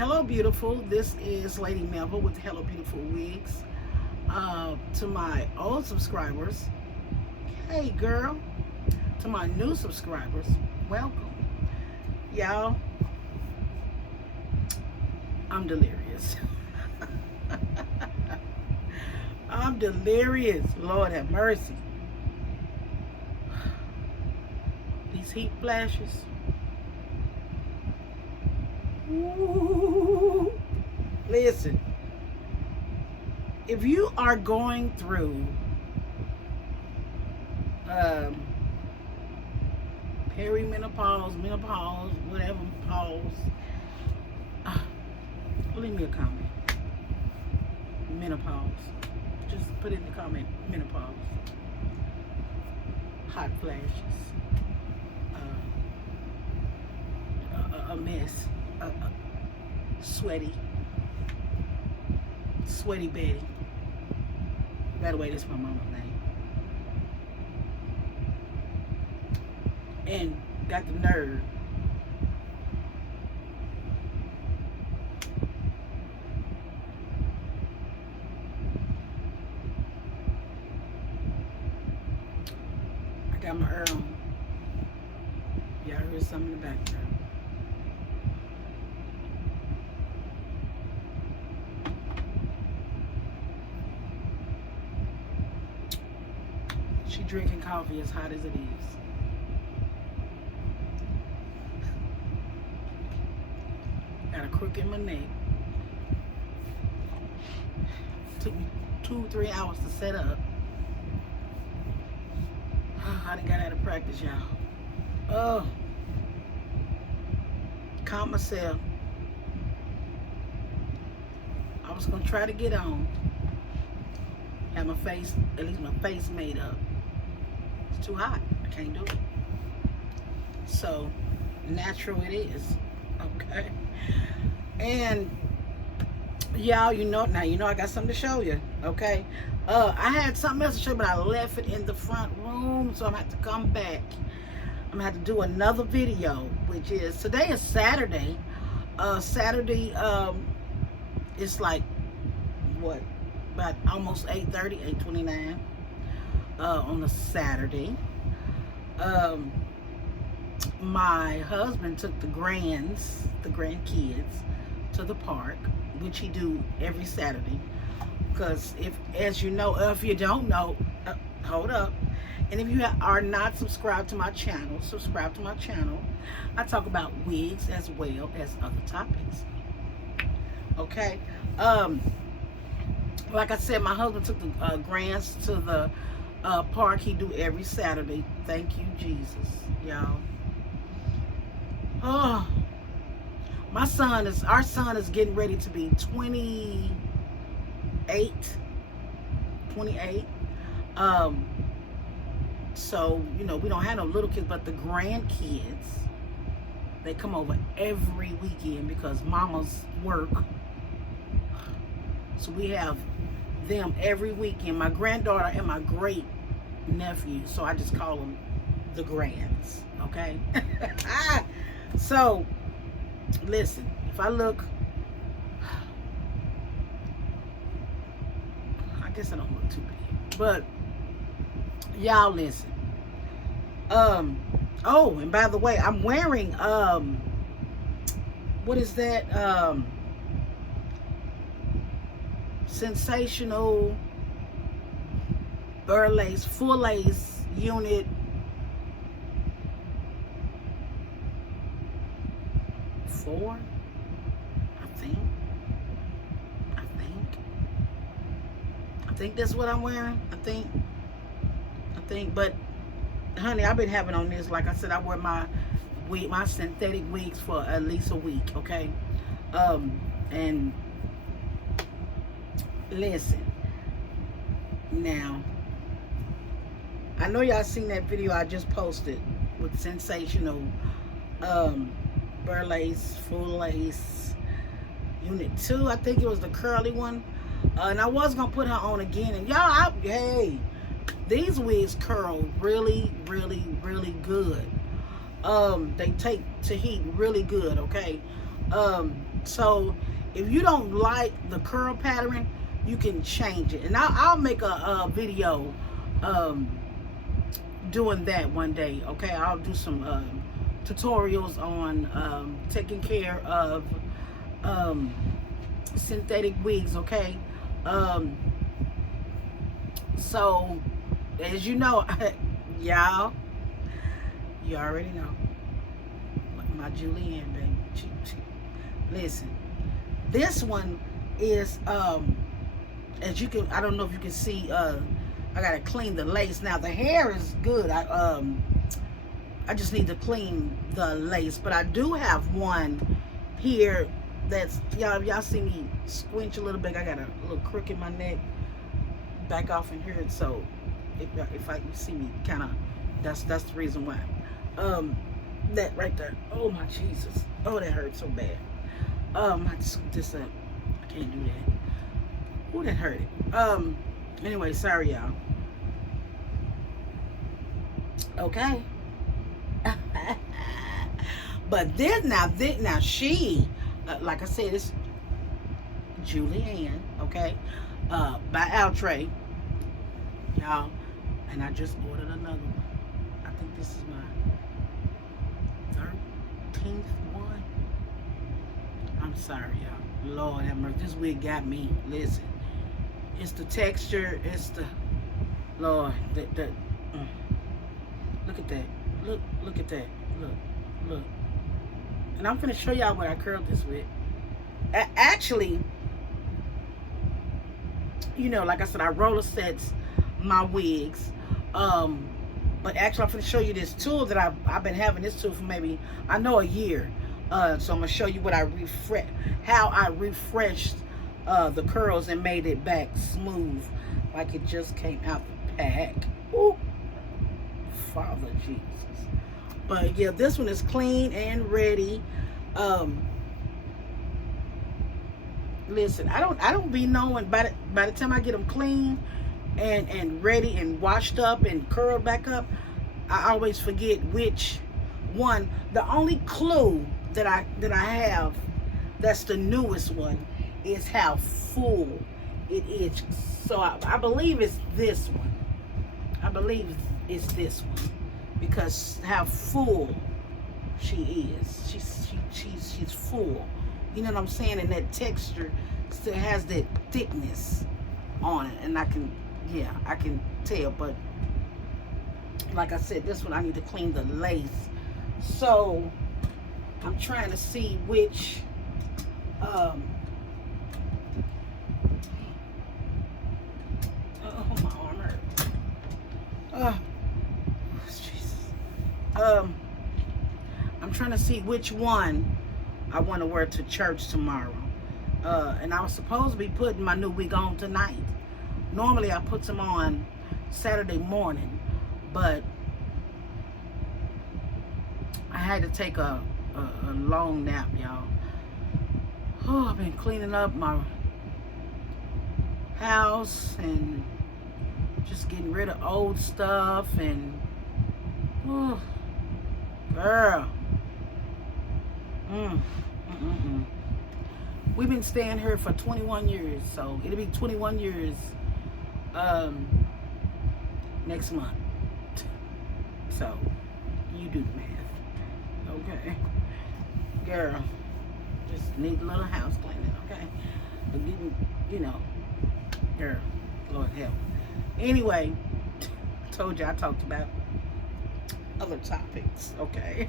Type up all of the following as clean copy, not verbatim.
Hello, beautiful. This is Lady Melville with Hello, Beautiful Wigs. To my old subscribers, hey, girl. To my new subscribers, welcome. Y'all, I'm delirious. I'm delirious. Lord have mercy. These heat flashes. Ooh. Listen, if you are going through perimenopause, menopause, whatever pause, leave me a comment. Menopause. Just put it in the comment. Menopause. Hot flashes. A mess. Sweaty Betty. By the way, that's my mama's name. And got the nerve I got my ear on. Y'all heard something in the background. She drinking coffee as hot as it is. Got a crook in my neck. Took me 2-3 hours to set up. I done got out of practice, y'all. Oh. Calm myself. I was gonna try to get on. Have my face, at least my face made up. It's too hot. I can't do it. So, natural it is. Okay. And y'all, you know I got something to show you. Okay. I had something else to show you, but I left it in the front room, so I'm gonna have to come back. I'm gonna have to do another video, which is today is Saturday. Saturday, it's like what? About almost 8:30, 8:29 on a Saturday. My husband took the grandkids to the park, which he do every Saturday. Because if you don't know, hold up. And if you are not subscribed to my channel, subscribe to my channel. I talk about wigs as well as other topics. Okay. Like I said, my husband took the grands to the park he do every Saturday. Thank you, Jesus, y'all. Oh, our son is getting ready to be 28. So, we don't have no little kids, but the grandkids, they come over every weekend because mama's work. So we have them every weekend. My granddaughter and my great nephew. So I just call them the grands. Okay. So listen, if I look, I guess I don't look too bad. But y'all listen. Oh, and by the way, I'm wearing what is that? Sensational burlesque full lace unit 4, I think that's what I'm wearing. I think, but honey, I've been having on this, like I said, I wear my synthetic wigs for at least a week. Okay. And listen, now, I know y'all seen that video I just posted with sensational burlesque full lace unit 2. I think it was the curly one. And I was gonna put her on again. And y'all, hey, these wigs curl really, really, really good. They take to heat really good. Okay. So if you don't like the curl pattern, you can change it, and I'll make a video doing that one day. Okay, I'll do some tutorials on taking care of synthetic wigs. Okay, so as you know, y'all, you already know my Julianne, baby. Listen, this one is as you can, I don't know if you can see, I gotta clean the lace. Now the hair is good. I just need to clean the lace, but I do have one here that's, y'all see me squinch a little bit. I got a little crook in my neck, back off in here, so if you see me kind of, that's the reason why. That right there, oh my Jesus, oh that hurts so bad. I just scoop this up, I can't do that. Oh, that hurt it. Anyway, sorry y'all. Okay. But then now she, like I said, it's Julianne, okay, by Outre, y'all, and I just ordered another one. I think this is my 13th one. I'm sorry, y'all. Lord have mercy. This wig got me. Listen, it's the texture. It's the Lord. Look at that. Look at that. Look. And I'm gonna show y'all what I curled this with. Actually, you know, like I said, I roller sets my wigs. But actually, I'm gonna show you this tool that I've been having this tool for maybe, I know, a year. So I'm gonna show you what how I refreshed the curls and made it back smooth, like it just came out the pack. Ooh, Father Jesus. But yeah, this one is clean and ready. Listen, I don't be knowing by the time I get them clean and ready and washed up and curled back up, I always forget which one. The only clue that I have that's the newest one is how full it is. So I believe it's this one. I believe it's this one because how full she is. She's full. You know what I'm saying? And that texture still has that thickness on it, and I can tell. But like I said, this one I need to clean the lace. So I'm trying to see which oh, my arm hurt. Jesus. I'm trying to see which one I want to wear to church tomorrow. And I was supposed to be putting my new wig on tonight. Normally I put them on Saturday morning, but I had to take a long nap, y'all. Oh, I've been cleaning up my house and just getting rid of old stuff, and oh, girl. We've been staying here for 21 years, so it'll be 21 years next month. So you do the math, okay? Girl, just need a little house cleaning, okay? But you know, girl, Lord help. Anyway, told you I talked about other topics, okay?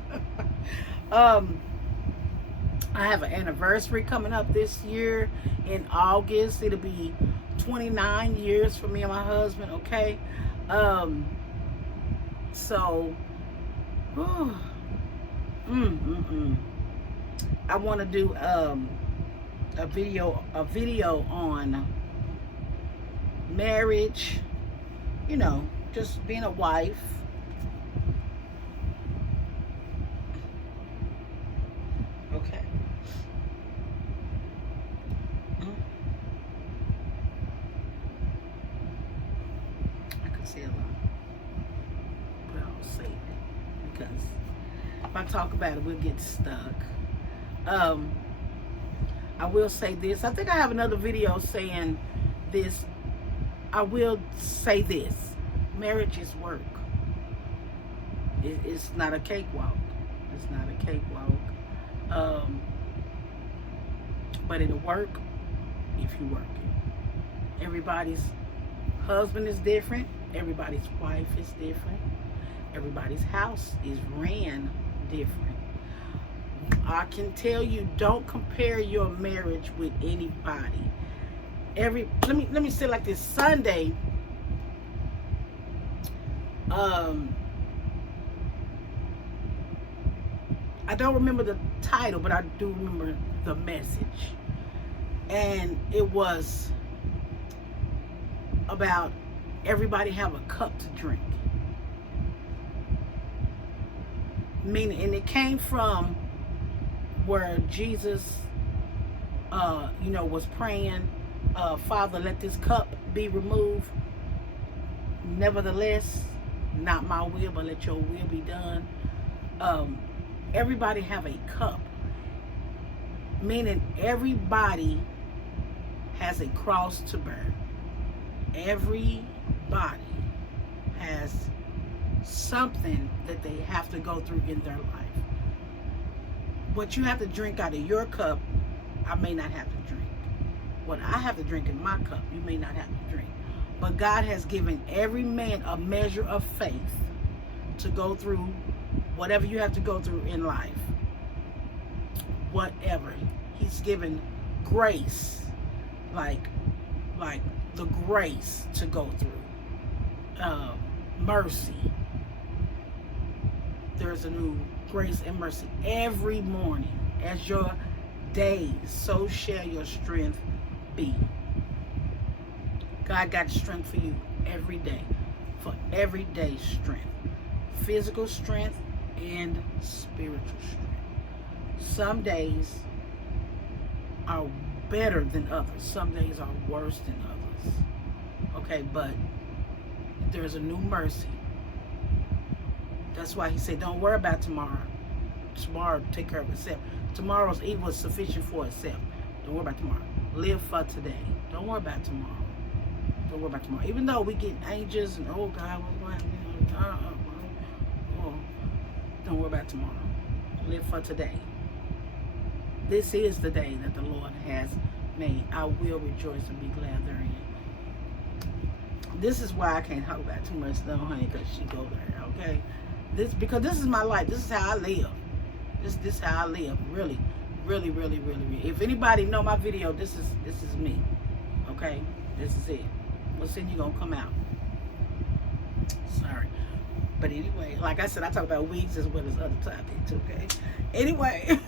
I have an anniversary coming up this year in August. It'll be 29 years for me and my husband, okay? So, I want to do a video on marriage, you know, just being a wife. Okay. I could say a lot, but I'll save it because if I talk about it, we'll get stuck. I will say this. I think I have another video saying this. I will say this. Marriage is work. It's not a cakewalk. It's not a cakewalk. But it'll work if you work it. Everybody's husband is different. Everybody's wife is different. Everybody's house is ran different. I can tell you, don't compare your marriage with anybody. Let me say it like this. Sunday, I don't remember the title, but I do remember the message. And it was about everybody have a cup to drink. Meaning, and it came from where Jesus, was praying, Father, let this cup be removed. Nevertheless, not my will, but let your will be done. Everybody have a cup. Meaning everybody has a cross to bear. Everybody has something that they have to go through in their life. What you have to drink out of your cup, I may not have to drink. What I have to drink in my cup, you may not have to drink. But God has given every man a measure of faith to go through whatever you have to go through in life. Whatever. He's given grace, like the grace to go through. Mercy. There's a new grace and mercy every morning. As your days, so shall your strength be. God got strength for you every day, for everyday strength, physical strength and spiritual strength. Some days are better than others. Some days are worse than others. Okay, but there's a new mercy. That's why he said, don't worry about tomorrow. Tomorrow take care of itself. Tomorrow's evil is sufficient for itself. Don't worry about tomorrow. Live for today. Don't worry about tomorrow. Don't worry about tomorrow. Even though we get anxious and, oh God, what's going to happen? Don't worry about tomorrow. Live for today. This is the day that the Lord has made. I will rejoice and be glad therein. This is why I can't talk about too much stuff, honey, because she go there, okay? Because this is my life. This is how I live. This is how I live. Really, really, really, really, really. If anybody know my video, this is me. Okay? This is it. What's in you gonna come out. Sorry. But anyway, like I said, I talk about wigs as well as other topics, okay? Anyway.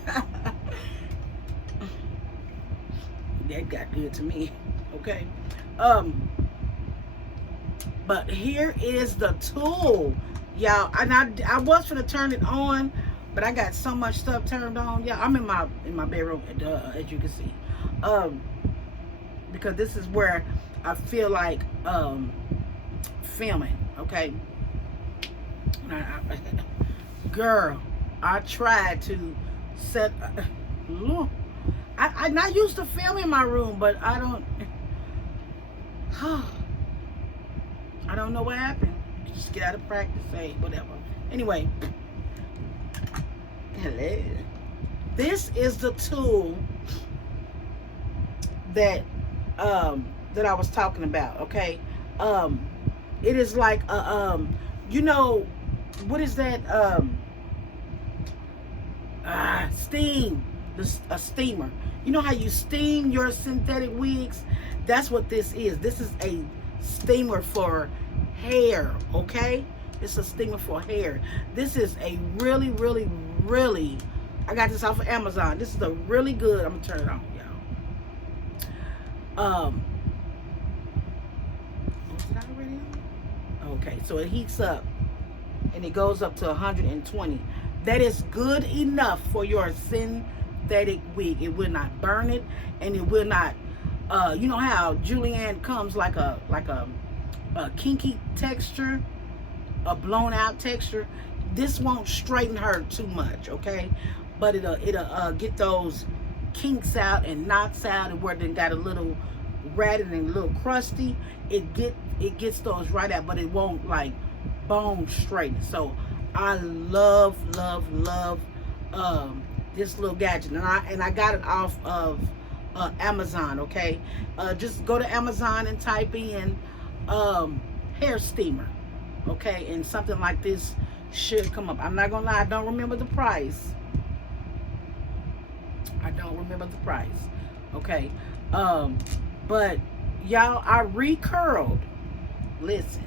That got good to me. Okay? But here is the tool. Y'all, and I was gonna turn it on, but I got so much stuff turned on. Yeah, I'm in my bedroom, as you can see, because this is where I feel like filming. Okay, girl, I tried to set. I'm not used to filming my room, but I don't know what happened. Just get out of practice, say whatever. Anyway, hello. This is the tool that that I was talking about. Okay, it is like what is that? Steam. A steamer. You know how you steam your synthetic wigs? That's what this is. This is a steamer for hair, okay? It's a steamer for hair. This is a really, really, really, I got this off of Amazon. This is a really good, I'm gonna turn it on, y'all. Was it already on? Okay, so it heats up and it goes up to 120. That is good enough for your synthetic wig. It will not burn it, and it will not, you know how Julianne comes like a kinky texture, a blown out texture. This won't straighten her too much, okay? But it'll get those kinks out and knots out, and where they got a little ratted and a little crusty, it gets those right out, but it won't like bone straighten. So I love this little gadget, and I got it off of Amazon. Okay, just go to Amazon and type in hair steamer, okay, and something like this should come up. I'm not gonna lie, I don't remember the price. Okay, but y'all, I recurled, listen,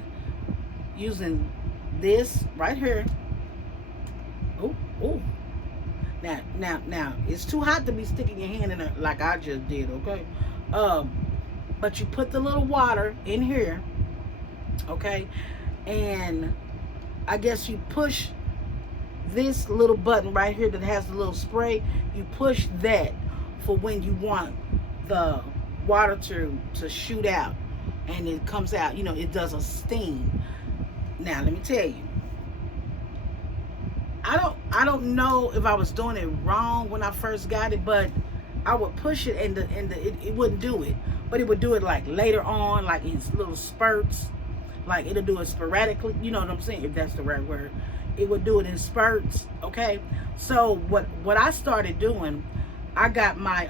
using this right here. Oh, now it's too hot to be sticking your hand in it like I just did, okay? But you put the little water in here, okay, and I guess you push this little button right here that has the little spray. You push that for when you want the water to shoot out, and it comes out, you know, it does a steam. Now let me tell you, I don't know if I was doing it wrong when I first got it, but I would push it and it wouldn't do it, but it would do it like later on, like in little spurts. Like it'll do it sporadically, you know what I'm saying, if that's the right word. It would do it in spurts, okay? So what I started doing, I got my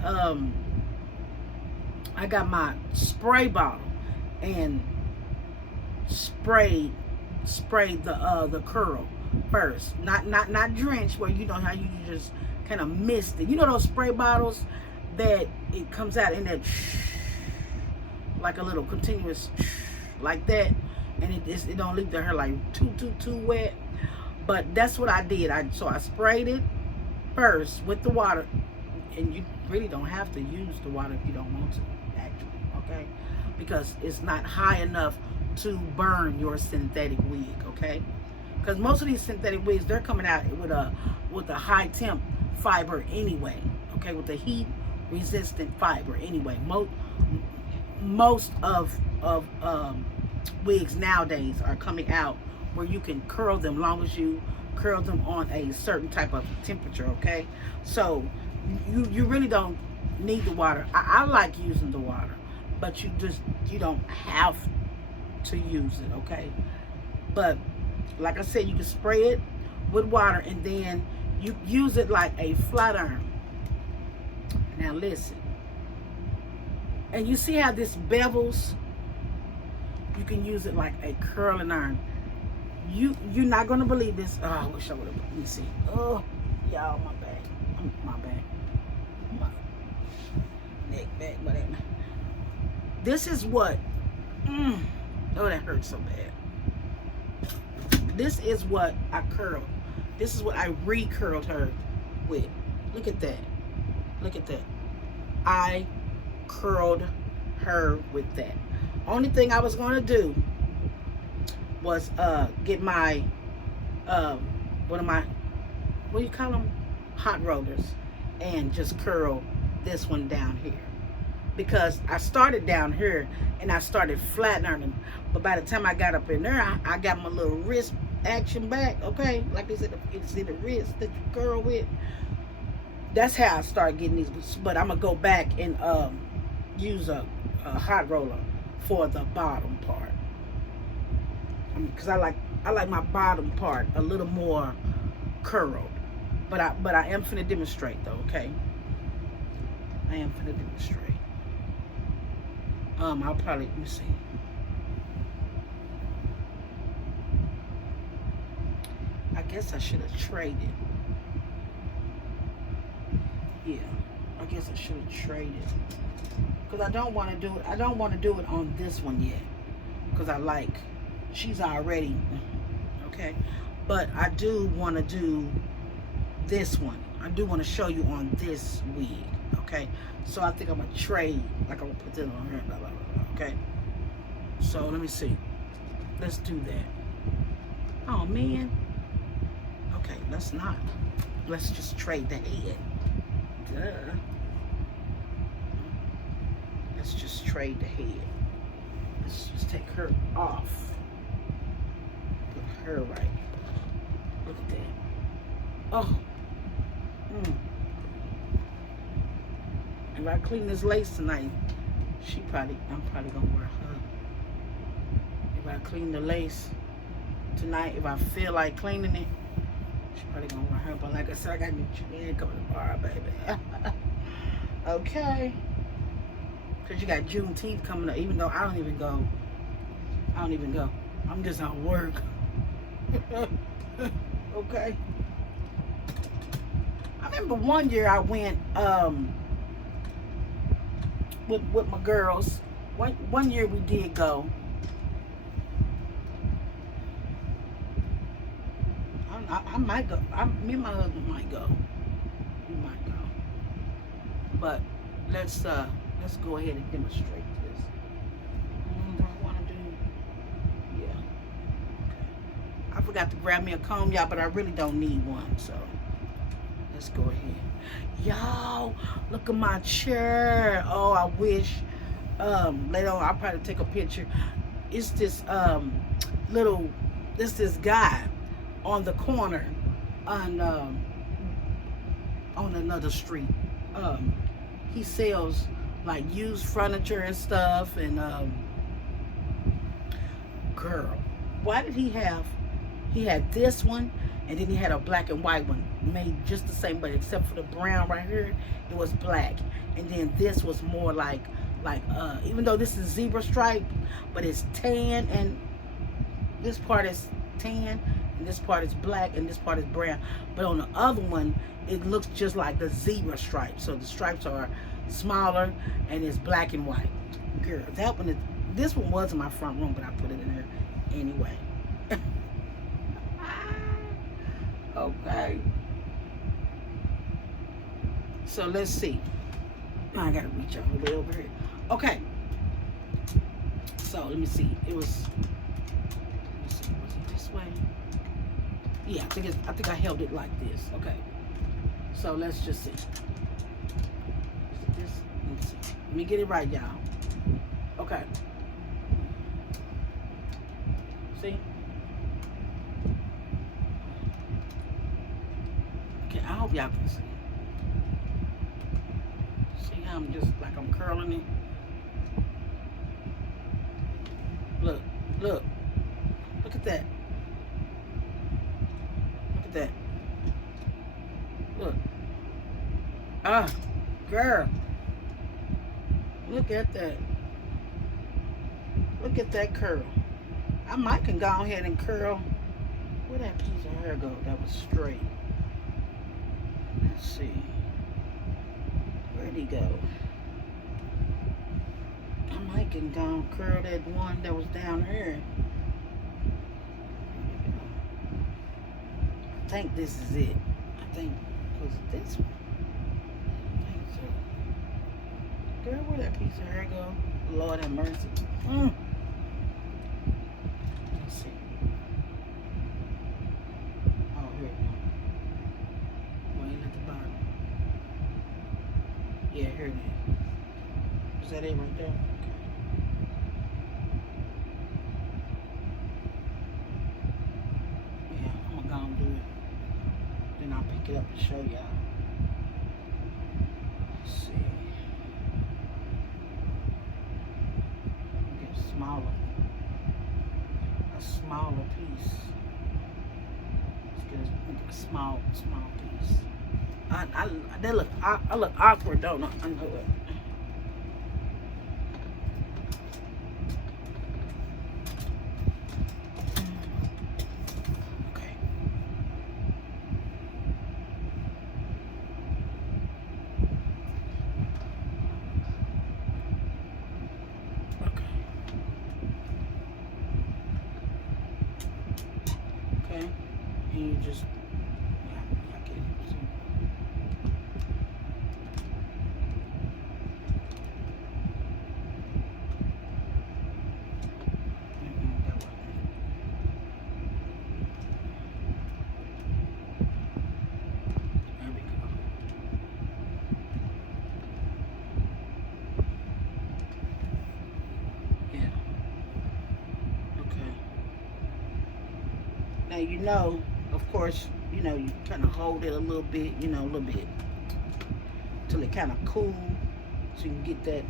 spray bottle and sprayed the curl first. Not drenched, where you know how you just kind of mist it. You know those spray bottles that it comes out in that like a little continuous like that, and it don't leave the hair like too wet. But that's what I did. So I sprayed it first with the water, and you really don't have to use the water if you don't want to, actually, okay? Because it's not high enough to burn your synthetic wig, okay? Because most of these synthetic wigs, they're coming out with a high temp fiber anyway, okay? With a heat resistant fiber anyway. Most of wigs nowadays are coming out where you can curl them, long as you curl them on a certain type of temperature, okay? So you really don't need the water. I like using the water, but you don't have to use it, okay? But like I said, you can spray it with water, and then you use it like a flat iron. Now listen, and you see how this bevels? You can use it like a curling iron. You're not gonna believe this. Oh, I wish I would have. Let me see. Oh, y'all, my back, my neck, back, whatever. This is what. Oh, that hurts so bad. This is what I curled. This is what I recurled her with. Look at that. Look at that. I curled her with that. Only thing I was gonna do was get my what do you call them, hot rollers, and just curl this one down here, because I started down here and I started flattening them, but by the time I got up in there, I got my little wrist action back, okay? Like I said, you can see the wrist that you curl with. That's how I start getting these, but I'm gonna go back and use a hot roller for the bottom part, because I like my bottom part a little more curled. But I am finna demonstrate though, okay? I am finna demonstrate. I'll probably, let me see. I guess I should have traded. Yeah, I guess I should have traded, because I don't want to do it. I don't want to do it on this one yet, because she's already okay. But I do want to do this one. I do want to show you on this wig, okay? So I think I'm gonna trade. Like I'm gonna put this on her, blah, blah, blah, okay? So let me see. Let's do that. Oh man. Okay, let's not. Let's just trade the head. Duh. Let's just trade the head. Let's just take her off. Put her right. Look at that. Oh. If I clean this lace tonight, I'm probably gonna wear her. If I clean the lace tonight, if I feel like cleaning it, she's probably gonna wear her. But like I said, I got new Julianne coming tomorrow, baby. Okay. Cause you got Juneteenth coming up. Even though I don't even go. I'm just on work. Okay. I remember one year I went with my girls. One year we did go. I might go. Me and my husband might go. We might go. But let's go ahead and demonstrate this. I want to do. Yeah. Okay. I forgot to grab me a comb, y'all, but I really don't need one. So let's go ahead. Y'all, look at my chair. Oh, I wish. Later on, I'll probably take a picture. It's this this guy on the corner on another street. He sells like used furniture and stuff. And girl, why did he had this one, and then he had a black and white one made just the same, but except for the brown right here, it was black. And then this was more like even though this is zebra stripe, but it's tan, and this part is tan, and this part is black, and this part is brown. But on the other one, it looks just like the zebra stripe. So the stripes are smaller, and it's black and white. Girl, this one was in my front room, but I put it in there anyway. Okay. So let's see. I gotta reach all the way over here. Okay. So let me see. Was it this way? Yeah, I think I held it like this. Okay. So let's just see. Is it this? Let's see. Let me get it right, y'all. Okay. See? Okay, I hope y'all can see. See how I'm just like I'm curling it? Look. Look at that. Look at that. Look. Ah, girl. Look at that. Look at that curl. I might can go ahead and curl. Where'd that piece of hair go? That was straight. Let's see. Where'd he go? I might can go and curl that one that was down here. I think this is it. Was it this one? I think so. Girl, where'd that piece of hair go? Lord have mercy. Let's see. Oh, here it goes. Way at the bottom. Yeah, here it is. Is that it right there? Yeah, I'm gonna do it. Then I'll pick it up and show y'all. Let's see. Get a smaller piece. Let's get a small piece. I look awkward, don't I? I know it. Okay, and you just, I can't see. That wasn't it. There we go. Yeah. Okay. Now, you know, of course, you kind of hold it a little bit, till it kind of cool. so you can get that,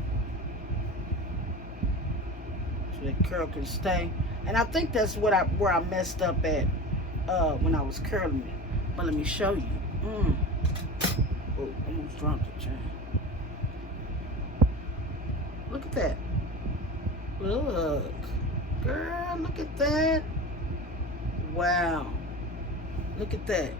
so that curl can stay. And I think that's where I messed up at when I was curling it. But let me show you. Oh, almost dropped it, child. Look at that. Look. Girl, look at that. Wow. Look at that.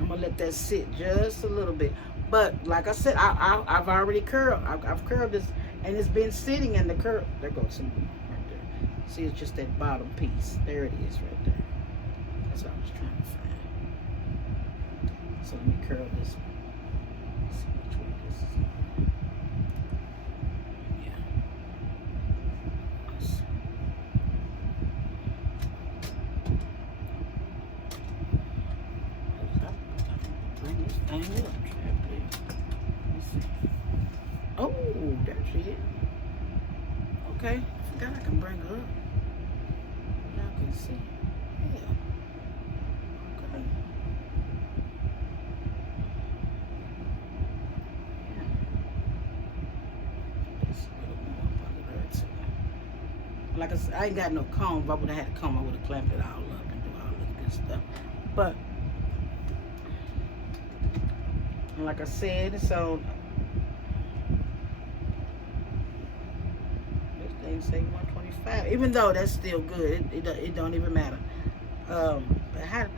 I'm gonna let that sit just a little bit. But like I said, I've already curled. I've curled this, and it's been sitting in the curl. There goes some right there. See, it's just that bottom piece. There it is right there. That's what I was trying to find. So let me curl this one. Let's see which way this is. Yeah. Let's see. Bring this thing up. Let's see. Oh, there she is. Okay. I forgot I can bring her up. Y'all can see. Yeah. Okay. Yeah. Just a little more up under there too. Like I said, I ain't got no comb. If I would have had a comb, I would have clamped it all up and do all this good stuff. But like I said, so this thing say 125. Even though that's still good, it don't even matter. But I'm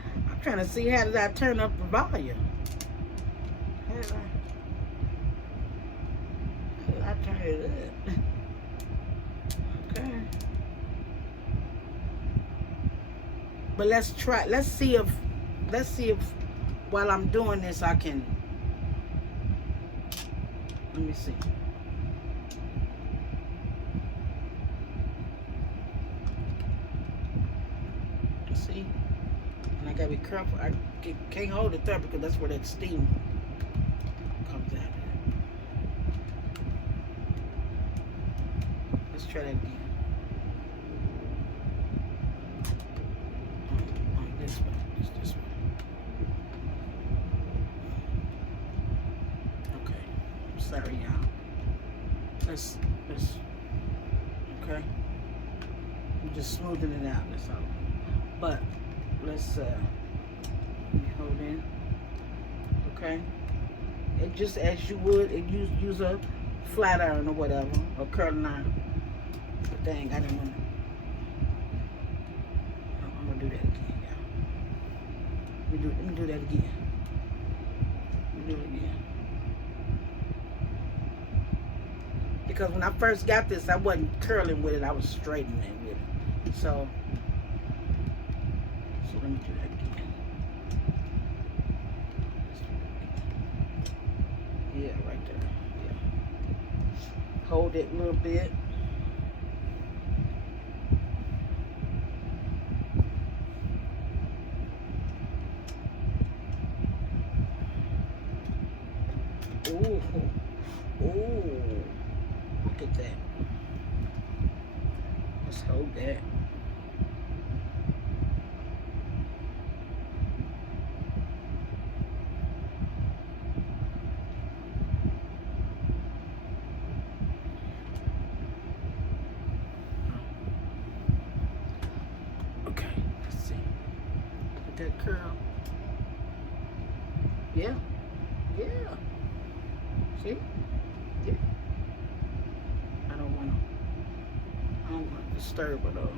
trying to see, how did I turn up the volume? How did I turn it up? Okay. But let's see if while I'm doing this I can. Let me see. See? And I gotta be careful. I can't hold it there because that's where that steam comes out. Let's try that again. On this way. It's this way. Sorry, y'all. Let's okay. I'm just smoothing it out. That's all. But let's let me hold in. Okay. It just as you would. It use a flat iron or whatever, or curling iron. But dang, I didn't want to. I'm gonna do that again, y'all. Let me do that again. Let me do it again. Because when I first got this, I wasn't curling with it, I was straightening with it. So let me do that again. Yeah, right there. Yeah. Hold it a little bit. Ooh. Ooh. Look at that. Let's hold that. Okay, let's see. Put that curl. Yeah. Yeah. See? Yeah. I don't want to disturb her though.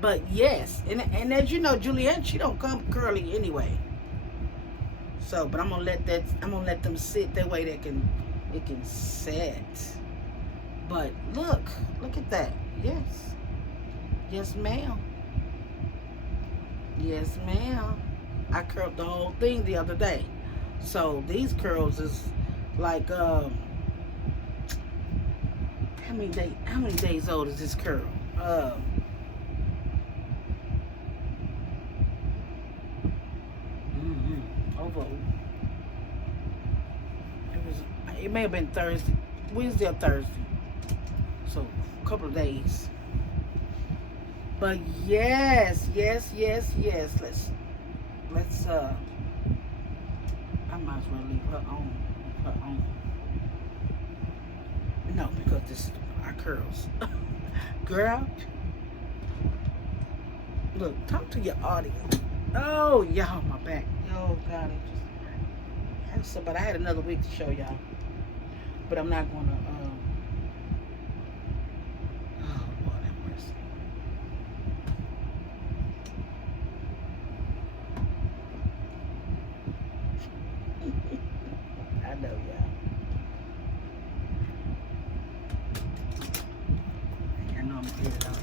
But yes, and as you know, Julianne, she don't come curly anyway. So, but I'm gonna let them sit that way it can set. But look at that. Yes. Yes, ma'am. Yes, ma'am. I curled the whole thing the other day. So these curls is like how many days old is this curl? Over. It may have been Thursday, Wednesday or Thursday. So a couple of days. But yes. Let's I'm might as well leave her on. Her on. No, because this is our curls. Girl, look, talk to your audience. Oh, y'all, my back. Oh, God, it just hurts so. But I had another wig to show y'all. But I'm not going to, oh, Lord have mercy. I know, y'all. I know I'm going to get it out of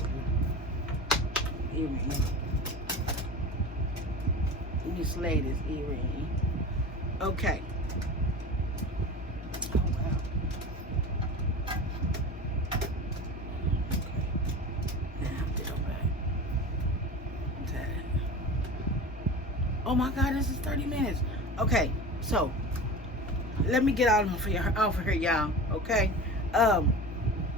here. Earring. This lady's earring. Okay. Oh, wow. Okay. Now I'm still back. I'm tired. Oh my God, this is 30 minutes. Okay, so let me get out of here, y'all. Okay.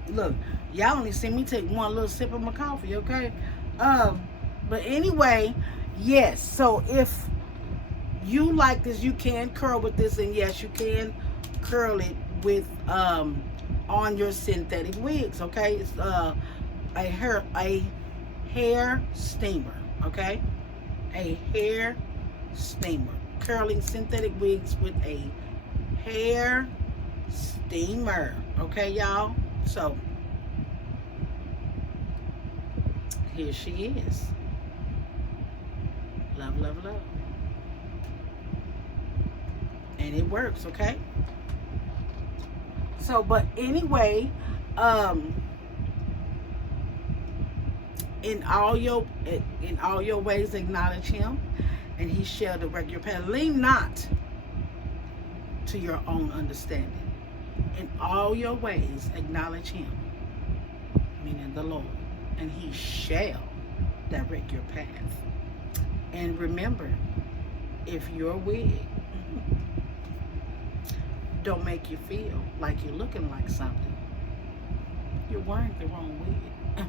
Look, y'all only see me take one little sip of my coffee, okay? But anyway, yes, so if you like this, you can curl with this, and yes, you can curl it with on your synthetic wigs, okay? It's a hair steamer, okay? A hair steamer. Curling synthetic wigs with a hair steamer, okay, y'all? So here she is. Love, love, love. And it works, okay? So, but anyway, in all your ways acknowledge him, and he shall direct your path. Lean not to your own understanding. In all your ways acknowledge him, meaning the Lord, and he shall direct your path. And remember, if your wig don't make you feel like you're looking like something, you're wearing the wrong wig.